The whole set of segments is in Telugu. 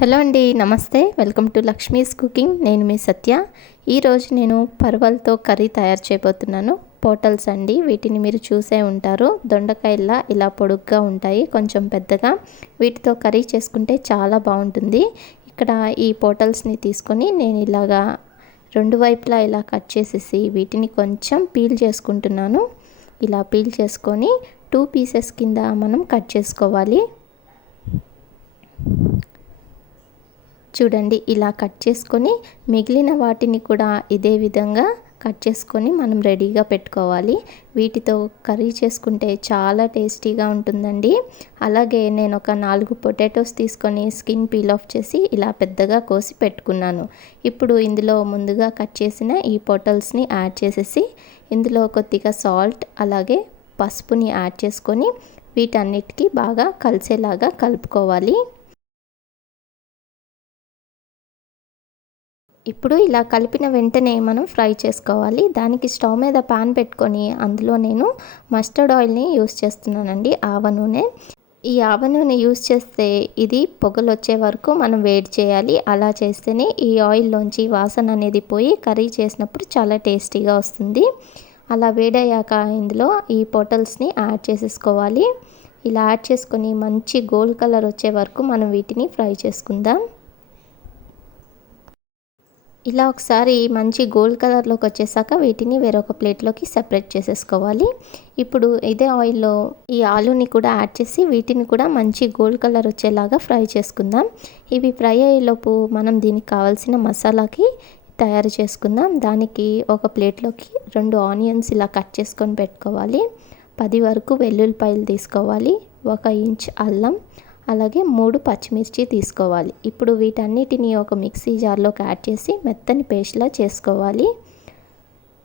హలో అండి నమస్తే. Welcome to Lakshmi's cooking. నేను మీ సత్య. ఈరోజు నేను పర్వల్తో కర్రీ తయారు చేయబోతున్నాను. పోటల్స్ అండి వీటిని మీరు చూసే ఉంటారు. దొండకాయల్లా ఇలా పొడుగ్గా ఉంటాయి కొంచెం పెద్దగా. వీటితో కర్రీ చేసుకుంటే చాలా బాగుంటుంది. ఇక్కడ ఈ పోటల్స్ని తీసుకొని నేను ఇలాగా రెండు వైపులా ఇలా కట్ చేసేసి వీటిని కొంచెం పీల్ చేసుకుంటున్నాను. ఇలా పీల్ చేసుకొని టూ పీసెస్ కింద మనం కట్ చేసుకోవాలి. చూడండి ఇలా కట్ చేసుకొని మిగిలిన వాటిని కూడా ఇదే విధంగా కట్ చేసుకొని మనం రెడీగా పెట్టుకోవాలి. వీటితో కర్రీ చేసుకుంటే చాలా టేస్టీగా ఉంటుందండి. అలాగే నేను ఒక నాలుగు పొటాటోస్ తీసుకొని స్కిన్ పీల్ ఆఫ్ చేసి ఇలా పెద్దగా కోసి పెట్టుకున్నాను. ఇప్పుడు ఇందులో ముందుగా కట్ చేసిన ఈ పొటల్స్ని యాడ్ చేసేసి ఇందులో కొద్దిగా సాల్ట్ అలాగే పసుపుని యాడ్ చేసుకొని వీటన్నిటికీ బాగా కలిసేలాగా కలుపుకోవాలి. ఇప్పుడు ఇలా కలిపిన వెంటనే మనం ఫ్రై చేసుకోవాలి. దానికి స్టవ్ మీద పాన్ పెట్టుకొని అందులో నేను మస్టర్డ్ ఆయిల్ని యూస్ చేస్తున్నానండి ఆవ నూనె. ఈ ఆవ నూనె యూస్ చేస్తే ఇది పొగలు వచ్చే వరకు మనం వేడి చేయాలి. అలా చేస్తేనే ఈ ఆయిల్లోంచి వాసన అనేది పోయి కర్రీ చేసినప్పుడు చాలా టేస్టీగా వస్తుంది. అలా వేడయ్యాక ఇందులో ఈ పొటల్స్ని యాడ్ చేసేసుకోవాలి. ఇలా యాడ్ చేసుకొని మంచి గోల్డ్ కలర్ వచ్చే వరకు మనం వీటిని ఫ్రై చేసుకుందాం. ఇలా ఒకసారి మంచి గోల్డ్ కలర్లోకి వచ్చేసాక వీటిని వేరొక ప్లేట్లోకి సెపరేట్ చేసేసుకోవాలి. ఇప్పుడు ఇదే ఆయిల్లో ఈ ఆలుని కూడా యాడ్ చేసి వీటిని కూడా మంచి గోల్డ్ కలర్ వచ్చేలాగా ఫ్రై చేసుకుందాం. ఇవి ఫ్రై అయ్యేలోపు మనం దీనికి కావాల్సిన మసాలాకి తయారు చేసుకుందాం. దానికి ఒక ప్లేట్లోకి రెండు ఆనియన్స్ ఇలా కట్ చేసుకొని పెట్టుకోవాలి. పది వరకు వెల్లుల్లిపాయలు తీసుకోవాలి. ఒక ఇంచ్ అల్లం అలాగే మూడు పచ్చిమిర్చి తీసుకోవాలి. ఇప్పుడు వీటన్నిటిని ఒక మిక్సీ జార్లోకి యాడ్ చేసి మెత్తని పేస్ట్లా చేసుకోవాలి.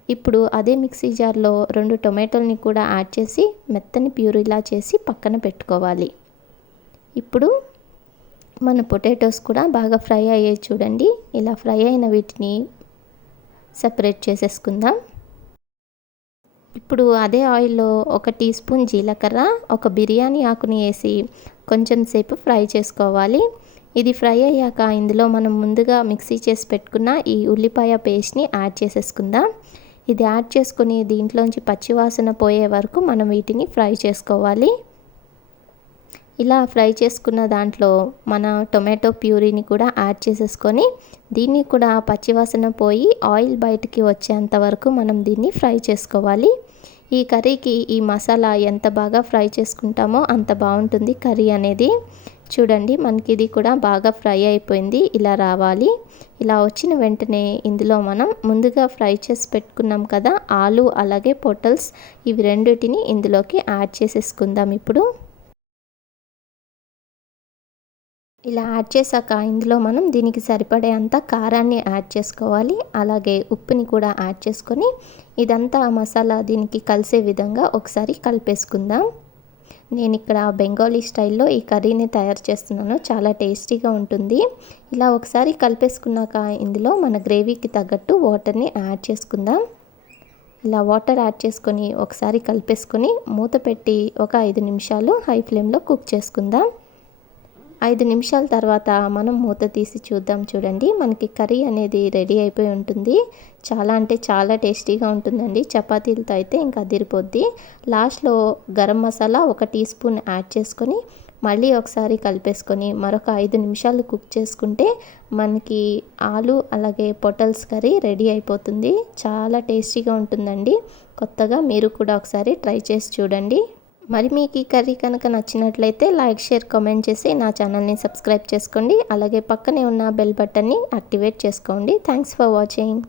ఇప్పుడు అదే మిక్సీ జార్లో రెండు టొమాటోల్ని కూడా యాడ్ చేసి మెత్తని ప్యూరీలా చేసి పక్కన పెట్టుకోవాలి. ఇప్పుడు మన పొటాటోస్ కూడా బాగా ఫ్రై అయ్యాయి చూడండి. ఇలా ఫ్రై అయిన వీటిని సపరేట్ చేసేసుకుందాం. ఇప్పుడు అదే ఆయిల్లో ఒక టీ స్పూన్ జీలకర్ర ఒక బిర్యానీ ఆకుని వేసి కొంచెం సేపు ఫ్రై చేసుకోవాలి. ఇది ఫ్రై అయ్యాక ఇందులో మనం ముందుగా మిక్సీ చేసి పెట్టుకున్న ఈ ఉల్లిపాయ పేస్ట్ని యాడ్ చేసేసుకుందాం. ఇది యాడ్ చేసుకుని దీంట్లోంచి పచ్చివాసన పోయే వరకు మనం వీటిని ఫ్రై చేసుకోవాలి. ఇలా ఫ్రై చేసుకున్న దాంట్లో మన టొమాటో ప్యూరీని కూడా యాడ్ చేసేసుకొని దీన్ని కూడా పచ్చివాసన పోయి ఆయిల్ బయటికి వచ్చేంత వరకు మనం దీన్ని ఫ్రై చేసుకోవాలి. ఈ కర్రీకి ఈ మసాలా ఎంత బాగా ఫ్రై చేసుకుంటామో అంత బాగుంటుంది కర్రీ అనేది. చూడండి మనకి ఇది కూడా బాగా ఫ్రై అయిపోయింది ఇలా రావాలి. ఇలా వచ్చిన వెంటనే ఇందులో మనం ముందుగా ఫ్రై చేసి పెట్టుకున్నాం కదా ఆలు అలాగే పొటల్స్ ఇవి రెండింటిని ఇందులోకి యాడ్ చేసేసుకుందాం ఇప్పుడు. ఇలా యాడ్ చేశాక ఇందులో మనం దీనికి సరిపడే అంత కారాన్ని యాడ్ చేసుకోవాలి. అలాగే ఉప్పుని కూడా యాడ్ చేసుకొని ఇదంతా మసాలా దీనికి కలిసే విధంగా ఒకసారి కలిపేసుకుందాం. నేను ఇక్కడ బెంగాలీ స్టైల్లో ఈ కర్రీని తయారు చేస్తున్నాను. చాలా టేస్టీగా ఉంటుంది. ఇలా ఒకసారి కలిపేసుకున్నాక ఇందులో మన గ్రేవీకి తగ్గట్టు వాటర్ని యాడ్ చేసుకుందాం. ఇలా వాటర్ యాడ్ చేసుకొని ఒకసారి కలిపేసుకొని మూత పెట్టి ఒక ఐదు నిమిషాలు హై ఫ్లేమ్లో కుక్ చేసుకుందాం. ఐదు నిమిషాల తర్వాత మనం మూత తీసి చూద్దాం చూడండి. మనకి కర్రీ అనేది రెడీ అయిపోయి ఉంటుంది. చాలా అంటే చాలా టేస్టీగా ఉంటుందండి. చపాతీలతో అయితే ఇంకా అదిరిపోద్ది. లాస్ట్లో గరం మసాలా ఒక టీ స్పూన్ యాడ్ చేసుకొని మళ్ళీ ఒకసారి కలిపేసుకొని మరొక ఐదు నిమిషాలు కుక్ చేసుకుంటే మనకి ఆలు అలాగే పొటల్స్ కర్రీ రెడీ అయిపోతుంది. చాలా టేస్టీగా ఉంటుందండి. కొత్తగా మీరు కూడా ఒకసారి ట్రై చేసి చూడండి. మరి మీకు ఈ కర్రీ కనుక నచ్చినట్లయితే లైక్ షేర్ కామెంట్ చేసి నా ఛానల్ని సబ్స్క్రైబ్ చేసుకోండి. అలాగే పక్కనే ఉన్న బెల్ బటన్ని యాక్టివేట్ చేసుకోండి. Thanks for watching